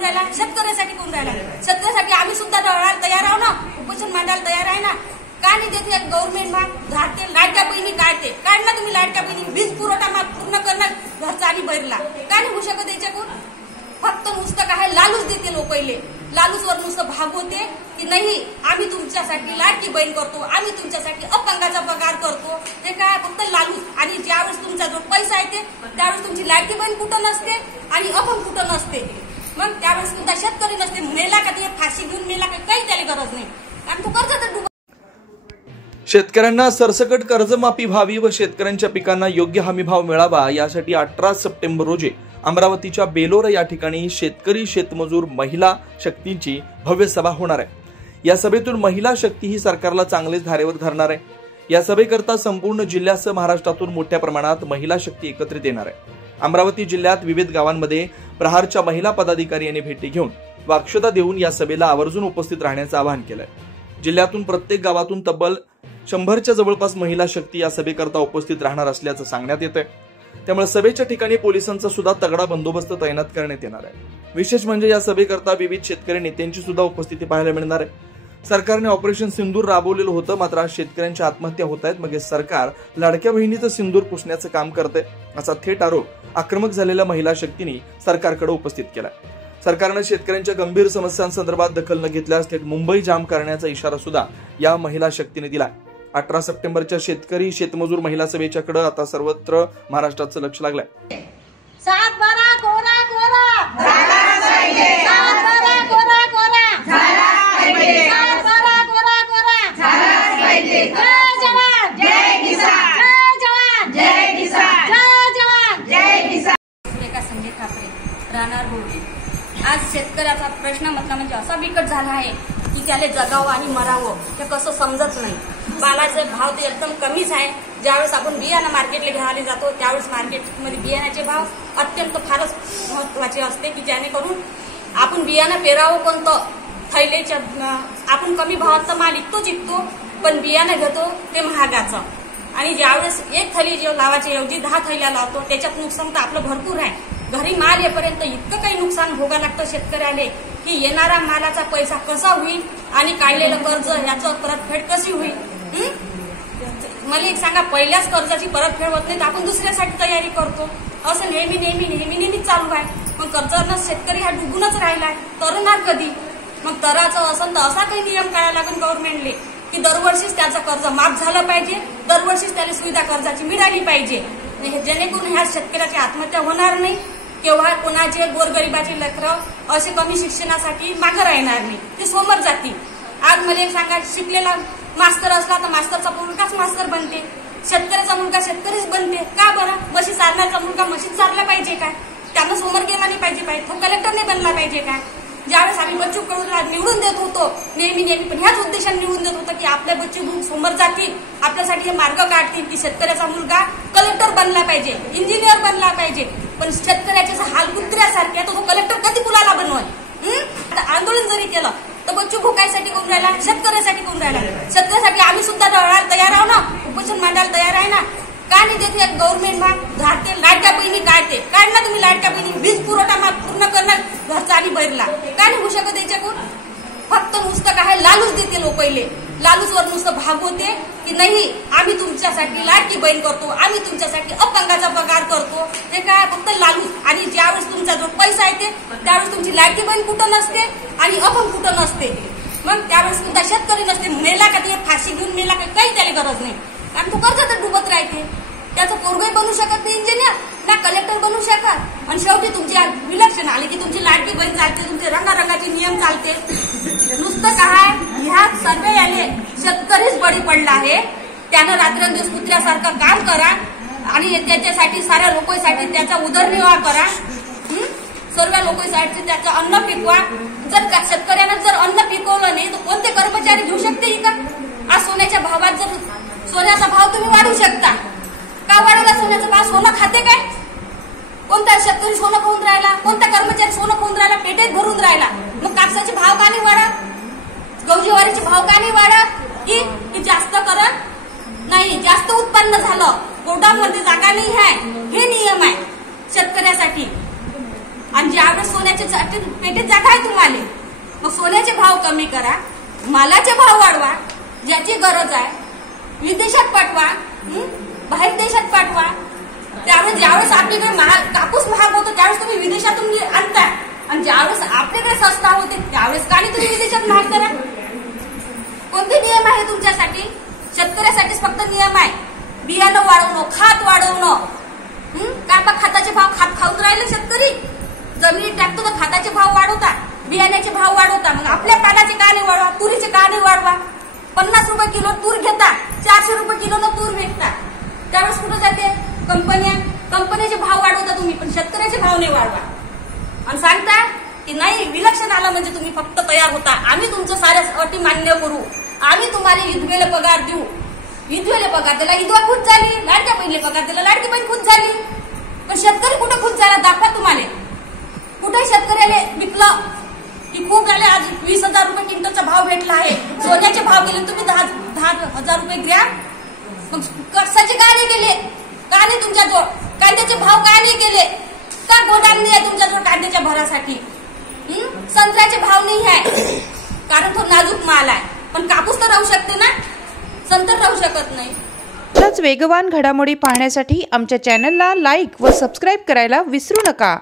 करून राहिला, शेतकऱ्यासाठी करून राहिला. शेतकऱ्यासाठी आम्ही सुद्धा लढायला तयार आहो ना, उपोषण मांडायला तयार आहे ना. का नाही देते गव्हर्नमेंट भाग झाडते लाडक्या बहिणी काढते, काढणार तुम्ही लाडक्या बहिणी, वीज पुरवठा पूर्ण करणार घरचा आणि बैरला, का नाही होऊ शकत याच्याकडून? फक्त नुसतं काय लालूच देते लोक, पहिले लालूचवर नुसतं भागवते की नाही आम्ही तुमच्यासाठी लाडकी बहीण करतो, आम्ही तुमच्यासाठी अपंगाचा पगार करतो. ते काय फक्त लालूच. आणि ज्यावेळेस तुमचा जो पैसा येते त्यावेळेस तुमची लाडकी बहीण कुठं नसते आणि अपंग कुठं नसते. मग त्यावेळेस सुद्धा शेतकरी नसते. मेला का ते फाशी घेऊन मेला का काही त्याला गरज नाही, कारण तो कर्जात डुबत. शेतकऱ्यांना सरसकट कर्जमाफी व्हावी व शेतकऱ्यांच्या पिकांना योग्य हमीभाव मिळावा यासाठी 18 सप्टेंबर रोजी अमरावतीच्या बेलोरा या ठिकाणी शेतकरी शेतमजूर महिला शक्तींची भव्य सभा होणार आहे. या सभेतून महिला शक्ती ही सरकारला चांगलेच धारेवर धरणार आहे. या सभेकरता संपूर्ण जिल्ह्यासह महाराष्ट्रातून मोठ्या प्रमाणात महिला शक्ती एकत्रित येणार आहे. अमरावती जिल्ह्यात विविध गावांमध्ये प्रहारच्या महिला पदाधिकारी यांनी भेटी घेऊन व अक्षता देऊन या सभेला आवर्जून उपस्थित राहण्याचं आवाहन केलंय. जिल्ह्यातून प्रत्येक गावातून तब्बल 100च्या जवळपास महिला शक्ती या सभेकरता उपस्थित राहणार असल्याचं सांगण्यात येतंय. त्यामुळे सभेच्या ठिकाणी पोलिसांचा सुद्धा तगडा बंदोबस्त तैनात करण्यात येणार आहे. विशेष म्हणजे या सभेकरता विविध शेतकरी नेत्यांची सुद्धा उपस्थिती पाहायला मिळणार आहे. सरकारने ऑपरेशन सिंदूर राबवलेलं होतं, मात्र आज शेतकऱ्यांच्या आत्महत्या होत आहेत. मग हे सरकार लाडक्या बहिणीचं सिंदूर पुसण्याचं काम करते असा थेट आरोप आक्रमक झालेल्या महिला शक्तींनी सरकारकडे उपस्थित केलाय. सरकारने शेतकऱ्यांच्या गंभीर समस्यांसंदर्भात दखल न घेतल्यास थेट मुंबई जाम करण्याचा इशारा सुद्धा या महिला शक्तीने दिलाय. 18 सप्टेंबरच्या शेतकरी शेतमजूर महिला सभेच्याकडे आता सर्वत्र महाराष्ट्राचं लक्ष लागलंय. 7-12 गोरा गोरा झाला पाहिजे, 7-12 गोरा गोरा झाला पाहिजे, 7-12 गोरा गोरा झाला पाहिजे. जय जवान जय किसान, जय जवान जय किसान, जय जवान जय किसान. सुरेखा संजय ठाकरे, राहणार बोर्डे. आज शेतकऱ्याचा प्रश्न म्हटला म्हणजे असा बिकट झाला आहे की त्याला जगावं आणि मरावं हे कसं समजत नाही. मालाचे भाव तर एकदम कमीच आहे. ज्यावेळेस आपण बियाणं मार्केटला घ्यायला जातो त्यावेळेस मार्केटमध्ये बियाण्याचे भाव अत्यंत फारच महत्वाचे असते की जेणेकरून आपण बियाणं पेरावं कोणतं. थैलेच्या आपण कमी भावात तर माल विकतो, पण बियाणं घेतो ते महागाचं. आणि ज्यावेळेस एक थैली लावायच्या ऐवजी 10 थैल्या लावतो त्याच्यात नुकसान तर आपलं भरपूर आहे. घरी माल येईपर्यंत इतकं काही नुकसान भोगावं लागतं शेतकऱ्याला की येणारा मालाचा पैसा कसा होईल आणि काढलेलं कर्ज याचं परतफेड कशी होईल. मला एक सांगा, पहिल्याच कर्जाची परतफेड होत नाही तर आपण दुसऱ्यासाठी तयारी करतो. असं नेहमी नेहमी नेहमी नेहमी चालू आहे. मग कर्जानं शेतकरी हा डुबूनच राहिलाय. तरणार कधी? मग तराचं असं तर असा काही नियम काढायला लागेल गव्हर्नमेंटले की दरवर्षीच त्याचं कर्ज माफ झालं पाहिजे, दरवर्षीच त्याला सुविधा कर्जाची मिळाली पाहिजे, जेणेकरून ह्या शेतकऱ्याची आत्महत्या होणार नाही. केव्हा कोणाचे गोरगरिबाचे लेकरं असे कमी शिक्षणासाठी मागं राहणार नाही, ते समोर जातील. आज मला एक सांगा, शिकलेला मास्तर असला तर मास्तरचा मुलगाच मास्तर बनते, शेतकऱ्याचा मुलगा शेतकरीच बनते. का बरं? म्हशी चारण्याचा मुलगा म्हशीच चारला पाहिजे काय? त्यानं समोर गेला नाही पाहिजे, तो कलेक्टर नाही बनला पाहिजे काय? ज्यावेळेस आम्ही बच्चू कडूला निवडून देत होतो नेहमी नेहमी, पण ह्याच उद्देशाने निवडून देत होतो की आपले बच्चू समोर जातील, आपल्यासाठी हे मार्ग काढतील की शेतकऱ्याचा मुलगा कलेक्टर बनला पाहिजे, इंजिनियर बनला पाहिजे. पण शेतकऱ्याचे हाल कुत्र्यासारखे तो कलेक्टर कधी कुणाला बनवल? आता आंदोलन जरी केलं तर बच्चू भुकायसाठी करून राहिला, शेतकऱ्यासाठी करून राहिला. शेतकऱ्यासाठी आम्ही सुद्धा लढायला तयार आहो ना, उपोषण मांडायला तयार आहे ना. का नाही देते गव्हर्नमेंट भाग झाडते लाडक्या बहिणी काढते, काढणार तुम्ही लाडक्या बहिणी, वीज पुरवठा पूर्ण करणार घरचा आणि बैरला, का नाही होऊ शकत याच्याकडून? फक्त नुसतं काय लालूच देते लोक, पहिले लालूचवर नुसतं भागवते की नाही आम्ही तुमच्यासाठी लाडकी बहीण करतो, आम्ही तुमच्यासाठी अपंगाचा पगार करतो. ते काय फक्त लालूच. आणि ज्यावेळेस तुमचा जो पैसा येते त्यावेळेस तुमची लाडकी बहीण कुठं नसते आणि अपंग कुठं नसते. मग त्यावेळेस सुद्धा शेतकरी नसते. मेला का ते फाशी घेऊन मेला का काही त्याला गरज नाही, कारण तो कर्जात डुबत राहते. त्याचं पोरगही बनू शकत नाही इंजिनियर, ना कलेक्टर बनू शकत. आणि शेवटी तुमची इलेक्शन आली की तुमची लाडकी बहीण चालते, तुमचे रंगारंगाचे नियम चालते. नुसतं काय ह्या सर्व याने शेतकरीच बळी पडला आहे. त्यानं रात्रंदिवस कुत्र्यासारखं काम करा आणि त्याच्यासाठी साऱ्या लोकांसाठी त्याचा उदरनिर्वाह करा. सर्व लोकांसाठी त्याचं अन्न पिकवा. जर शेतकऱ्यानं जर अन्न पिकवलं नाही तर कोणते कर्मचारी घेऊ शकते का? आज सोन्याच्या भावात जर सोन्याचा भाव तुम्ही वाढवू शकता का? वाढवला सोन्याचा भाव? सोनं खाते काय? कोणता शेतकरी सोनं खाऊन राहिला? कोणता कर्मचारी सोनं खाऊन राहिला? पेटेत भरून राहिला. मग कापसाचे भाव का नाही वाढत? गहू ज्वारीचे भाव का नाही वाढत? की जास्त करत नाही, जास्त उत्पन्न झालं, गोडाऊनमध्ये जागा नाही आहे, हे नियम आहे शेतकऱ्यासाठी. आणि ज्यावेळेस सोन्याच्या पेटीत जा काय तुम्हाला? मग सोन्याचे भाव कमी करा, मालाचे भाव वाढवा, ज्याची गरज आहे विदेशात पाठवा, बाहेर देशात पाठवा. त्यामुळे ज्यावेळेस आपल्याकडे कापूस महाग होतो त्यावेळेस तुम्ही विदेशातून आणता, आणि ज्यावेळेस आपल्याकडे सस्ता होते त्यावेळेस का नाही तुम्ही विदेशात महाग करा? कोणते नियम आहे तुमच्यासाठी? शेतकऱ्यासाठीच फक्त नियम आहे. बियाणं वाढवणं, खात वाढवणं. का खताचे भाव खाऊन राहिले शेतकरी? जमिनीत टाकतो तर खताचे भाव वाढवता, बियाण्याचे भाव वाढवता. मग आपल्या पालाचे का नाही वाढवा? तुरीचे का नाही वाढवा? 50 रुपये किलो तूर घेता, 400 रुपये किलो तूर विकता. त्यावेळेस कुठं जाते? कंपनीचे भाव वाढवता तुम्ही, पण शेतकऱ्याचे भाव नाही वाढवा. आणि सांगता की नाही विलक्षण आलं म्हणजे तुम्ही फक्त तयार होता, आम्ही तुमचं साऱ्या अटी मान्य करू, आम्ही तुम्हाला विधवेला पगार देऊ. विधवेला पगार दिला, विधवा खुश झाली. लाडक्या बहिणीला पगार दिला, लाडकी बहीण खुश झाली. पण शेतकरी कुठं खुश झाला? दाखवा तुम्हाला. कुठे शेतकऱ्याला विकलं की खूप झाले. आज 20,000 रुपये क्विंटलचा भाव भेटला आहे. सोन्याचे भाव गेले, तुम्ही 10,000 रुपये घ्या. मग कष्टाचे का नाही गेले? का नाही तुमच्याजवळ? कांद्याचे भाव का नाही गेले? का गोदाम नाही आहे तुमच्याजवळ कांद्याच्या भरासाठी? संत्र्याचे भाव नाही आहे कारण तो नाजूक माल आहे. पण कापूस तर राहू शकते ना, संतर राहू शकत नाही. अशाच वेगवान घडामोडी पाहण्यासाठी आमच्या चॅनलला लाईक व सबस्क्राईब करायला विसरू नका.